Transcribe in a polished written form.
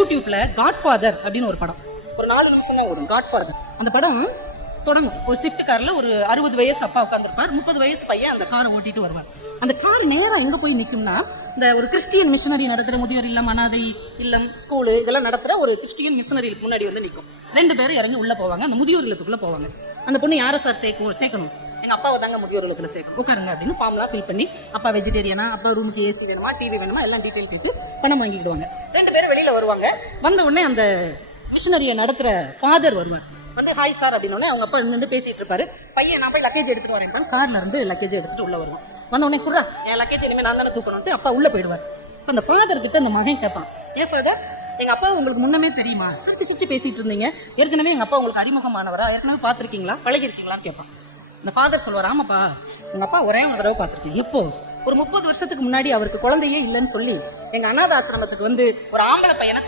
யூடியூப்ல காட்ஃபாதர் அப்படின்னு ஒரு படம், ஒரு 4 நிமிஷம் தான் ஓடும். காட்ஃபாதர் அந்த படம் தொடங்கும். ஒரு ஸ்விஃப்ட் கார்ல ஒரு 60 வயசு அப்பா உட்காந்துருப்பார், 30 வயசு பையன் அந்த காரை ஓட்டிட்டு வருவார். அந்த கார் நேரா எங்க போய் நிக்கும்னா, இந்த ஒரு கிறிஸ்டியன் மிஷனரி நடத்துற முதியோர் இல்லம், அனாதை இல்லம், ஸ்கூலு இதெல்லாம் நடத்துற ஒரு கிறிஸ்டியன் மிஷனரிக்கு முன்னாடி வந்து நிற்கும். 2 பேரும் இறங்கி உள்ள போவாங்க. அந்த முதியோர் இல்லத்துக்குள்ள போவாங்க. அந்த பொண்ணு யாரை சார் சேர்க்கணும், எங்க அப்பாவை தாங்க முதியோர் இல்லத்துல சேர்க்கும், உட்காருங்க அப்படின்னு ஃபார்ம்லாம் ஃபில் பண்ணி, அப்பா வெஜிடேரியனா, அப்பா ரூமுக்கு ஏசி வேணுமா, டிவி வேணுமா, எல்லாம் டீட்டெயில் கேட்டு பணம் வாங்கிடுவாங்க. 2 பேரும் வெளியில வருவாங்க. வந்த உடனே அந்த மிஷனரியை நடத்துற ஃபாதர் வருவார். வந்து ஹாய் சார் அப்படின்னு அவங்க அப்பா நின்று பேசிட்டு இருப்பாரு. பையன் நான் போய் லக்கேஜ் எடுத்துட்டு வரேன், கார்ல இருந்து லக்கேஜ் எடுத்துட்டு உள்ள வருவான். வந்த உடனே குர்ரா என் லக்கேஜ் இனிமேல் நான் தானே தூக்கணும்ட்டு அப்பா உள்ள போயிடுவார். அந்த ஃபாதர் கிட்ட அந்த மகன் கேட்பான், ஏன் ஃபாதர் எங்க அப்பா உங்களுக்கு முன்னமே தெரியுமா, சிரிச்சு பேசிட்டு இருந்தீங்க, ஏற்கனவே எங்க அப்பா உங்களுக்கு அறிமுகமானவரா, ஏற்கனவே பார்த்திருக்கீங்களா, பழகிருக்கீங்களான்னு கேட்பான். இந்த ஃபாதர் சொல்வார், ஆமாப்பா உங்க அப்பா ஒரே ஒரு தடவை பார்த்திருக்கேன். எப்போ, ஒரு 30 வருஷத்துக்கு முன்னாடி அவருக்கு குழந்தையே இல்லைன்னு சொல்லி எங்க அநாத ஆசிரமத்துக்கு வந்து ஒரு ஆம்பளை பையனை